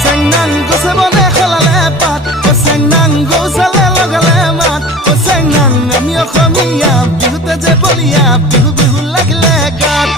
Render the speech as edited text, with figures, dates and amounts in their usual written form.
চেংনাং গছে বনে খলালে পাত চেংনাং গৌচালে লগালে মাত চেংনাং আমি অসমীয়া বিহুতে যে বলিয়া বিহু বিহু লাগিলে গাত